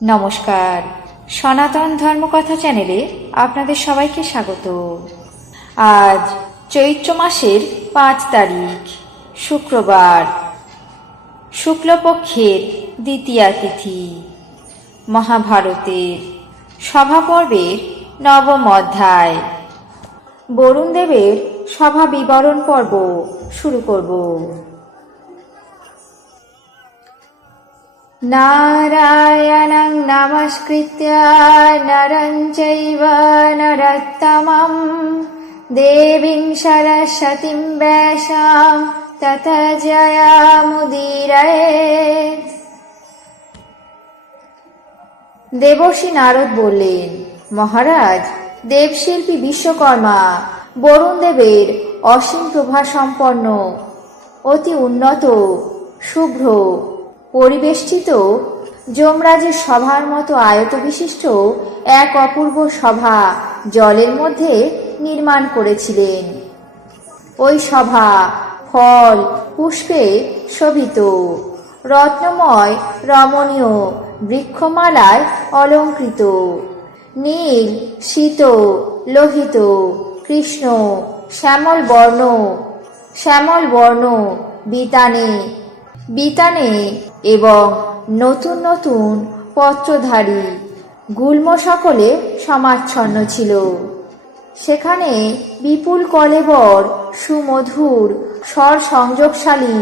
নমস্কার, সনাতন ধর্মকথা চ্যানেলে আপনাদের সবাইকে স্বাগত। আজ চৈত্র মাসের 5 তারিখ, শুক্রবার, শুক্লপক্ষের দ্বিতীয়া তিথি। মহাভারতের সভা পর্বের 9ম অধ্যায়। বরুণদেবের সভা বিবরণ পর্ব শুরু করব। নারায়ণং নমস্কৃত্য নরং চৈব নরোত্তমং দেবীং সরস্বতীং ব্যাসাং ততো জয়মুদীরয়েৎ। দেবর্ষি নারদ বললেন, মহারাজ, দেবশিল্পী বিশ্বকর্মা বরুণদেবের অসীম প্রভা সম্পন্ন, অতি উন্নত, শুভ্র, পরিবেষ্টিত যমরাজের সভার মতো আয়ত বিশিষ্ট এক অপূর্ব সভা জলের মধ্যে নির্মাণ করেছিলেন। ওই সভা ফল পুষ্পে শোভিত, রত্নময় রমণীয় বৃক্ষমালায় অলঙ্কৃত, নীল শীত লোহিত কৃষ্ণ শ্যামল বর্ণ বিতানে এবং নতুন নতুন পত্রধারী গুল্ম সকলে সমাচ্ছন্ন ছিল। সেখানে বিপুল কলেবর সুমধুর স্বর সংযোগশালী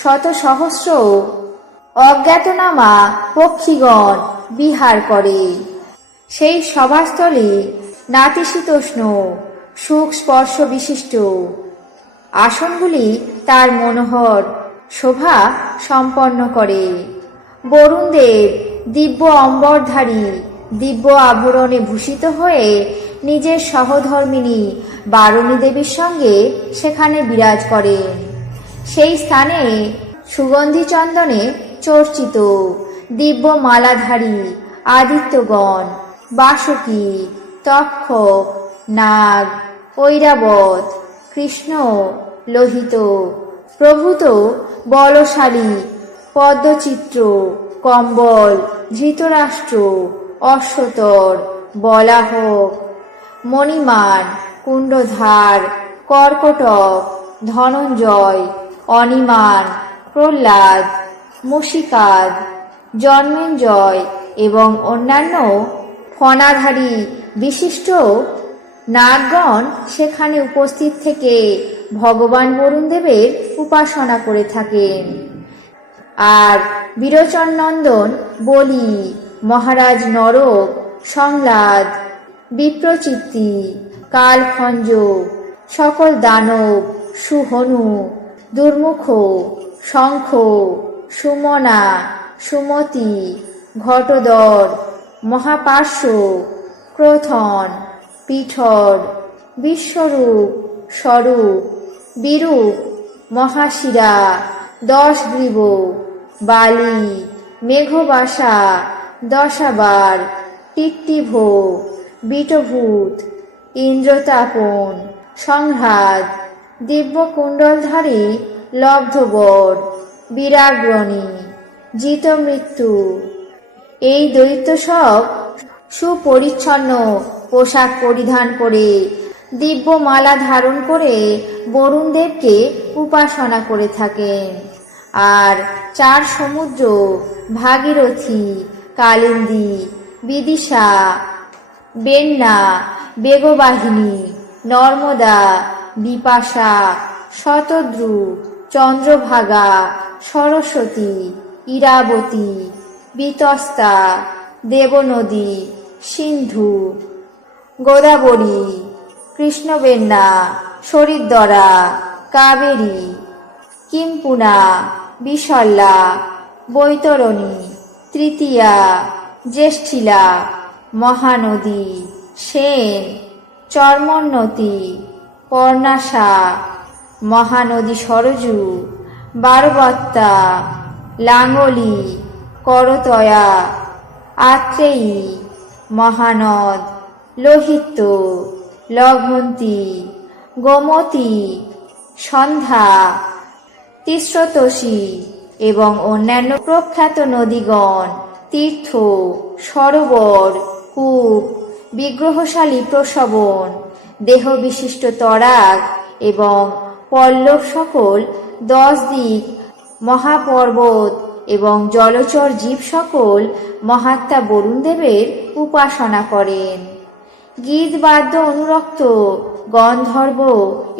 শত সহস্র অজ্ঞাতনামা পক্ষীগণ বিহার করে। সেই সভাস্থলে নাতিশীতোষ্ণ সুখ স্পর্শ বিশিষ্ট আসনগুলি তার মনোহর শোভা সম্পন্ন করে। বরুণদেব দিব্য অম্বরধারী, দিব্য আভরণে ভূষিত হয়ে নিজের সহধর্মিণী বারুণী দেবীর সঙ্গে সেখানে বিরাজ করেন। সেই স্থানে সুগন্ধি চন্দনে চর্চিত দিব্য মালাধারী আদিত্যগণ, বাসুকী, তক্ষক, নাগ, ঐরাবত, কৃষ্ণ, লোহিত প্রভূত বলশালী পদ্মচিত্র, কম্বল, ধৃতরাষ্ট্র, অশ্বতর, বলাহক, মণিমান, কুণ্ডধার, কর্কটক, ধনঞ্জয়, অনিমান, প্রহ্লাদ, মুশিকাদ, জন্মেঞ্জয় এবং অন্যান্য ফণাধারী বিশিষ্ট নাগগণ সেখানে উপস্থিত থেকে ভগবান বরুণদেবের উপাসনা করে থাকেন। আর বিরোচন নন্দন বলি, মহারাজ নরক, সংলাদ, বিপ্রচিত্তি, কালখঞ্জ, সকল দানব, সুহনু, দুর্মুখ, শঙ্খ, সুমনা, সুমতি, ঘটদর, মহাপার্শ্ব, ক্রোথন, পিঠর, বিশ্বরূপ, স্বরূপ, বিরূপ, মহাশিরা, 10 গ্রীব, বালি, মেঘবাসা, দশাবার, টিট্টিভ, বিটভূত, ইন্দ্রতাপন, সংহ্লাদ, দিব্যকুণ্ডলধারী লব্ধবর, বিরাগ্রণী, জিতমৃত্যু, এই দৈত্য সব সুপরিচ্ছন্ন পোশাক পরিধান করে দিব্য মালা ধারণ করে বরুণদেবকে উপাসনা করে থাকেন। আর 4 সমুদ্র, ভাগীরথী, কালিন্দী, বিদিশা, বেন্না, বেগবাহিনী, নর্মদা, বিপাশা, শতদ্রু, চন্দ্রভাগা, সরস্বতী, ইরাবতী, বিতস্তা, দেবনদী, সিন্ধু, গোদাবরী, কৃষ্ণবেন্না, সরিদ্দরা, কাবেরী, কিম্পুনা, বিশল্যা, বৈতরণী, তৃতীয়া, জ্যেষ্ঠিলা, মহানদী, সেন, চর্মোন্নতি, পর্ণাশা, মহানদী সরজু, বারবত্তা, লাঙ্গলি, করতয়া, আত্রেয়ী, মহানদ, লোহিত, লঘন্তী, গোমতী, সন্ধ্যা, তিস্রোতসী এবং অন্যান্য প্রখ্যাত নদীগণ তীর্থ, সরোবর, কূপ, বিগ্রহশালী প্রসবন, দেহ বিশিষ্ট তরাগ এবং পল্লব সকল 10 দিক, মহাপর্বত এবং জলচর জীব সকল মহাত্মা বরুণ দেবের উপাসনা করেন। গীত বাদ্য অনুরক্ত গন্ধর্ব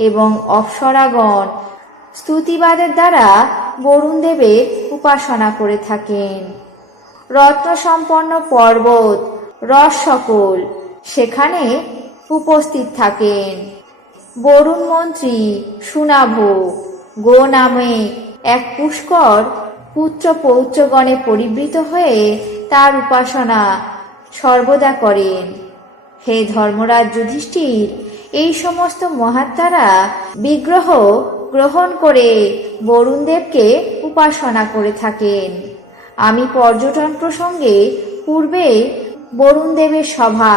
এবং অপ্সরাগণ স্তুতিবাদের দ্বারা বরুণ দেবের উপাসনা করে থাকেন। রত্নসম্পন্ন পর্বত, রস সকল সেখানে উপস্থিত থাকেন। বরুণ মন্ত্রী সুনাভ গো নামে এক পুষ্কর পুত্র পৌত্রগণে পরিবৃত হয়ে তার উপাসনা সর্বদা করেন। হে ধর্মরাজ যুধিষ্ঠির, এই সমস্ত মহাত্মারা বিগ্রহ গ্রহণ করে বরুণ দেবকে উপাসনা করে থাকেন। আমি পর্যটন প্রসঙ্গে পূর্বে বরুণ দেবের সভা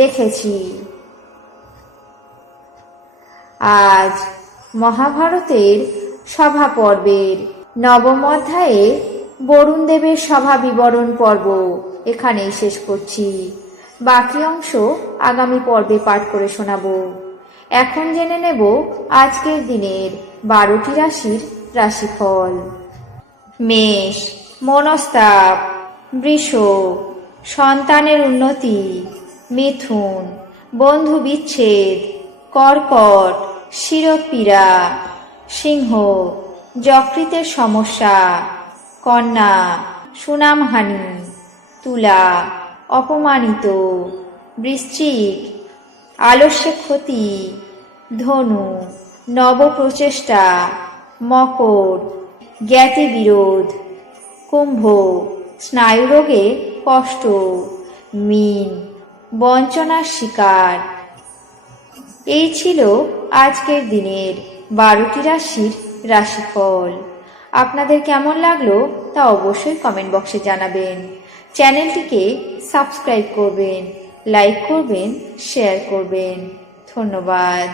দেখেছি। আজ মহাভারতের সভা পর্বের 9ম অধ্যায়ে বরুণ দেবের সভা বিবরণ পর্ব এখানেই শেষ করছি। বাকি অংশ আগামী পর্বে পাঠ করে শোনাবো। এখন জেনে নেব আজকের দিনের 12টি রাশির রাশিফল। মেষ, মনস্তাপ। বৃষ, সন্তানের উন্নতি। মিথুন, বন্ধু বিচ্ছেদ। কর্কট, শিরোপীড়া। সিংহ, যকৃতের সমস্যা। কন্যা, সুনামহানি। তুলা, অপমানিত। বৃশ্চিক, আলস্যে ক্ষতি। ধনু, নবপ্রচেষ্টা। মকর, জ্ঞাতি বিরোধ। কুম্ভ, স্নায়ুরোগে কষ্ট। মীন, বঞ্চনার শিকার। এই ছিল আজকের দিনের 12টি রাশির রাশিফল। আপনাদের কেমন লাগলো তা অবশ্যই কমেন্ট বক্সে জানাবেন। চ্যানেলটিকে সাবস্ক্রাইব করবেন, লাইক করবেন, শেয়ার করবেন। ধন্যবাদ।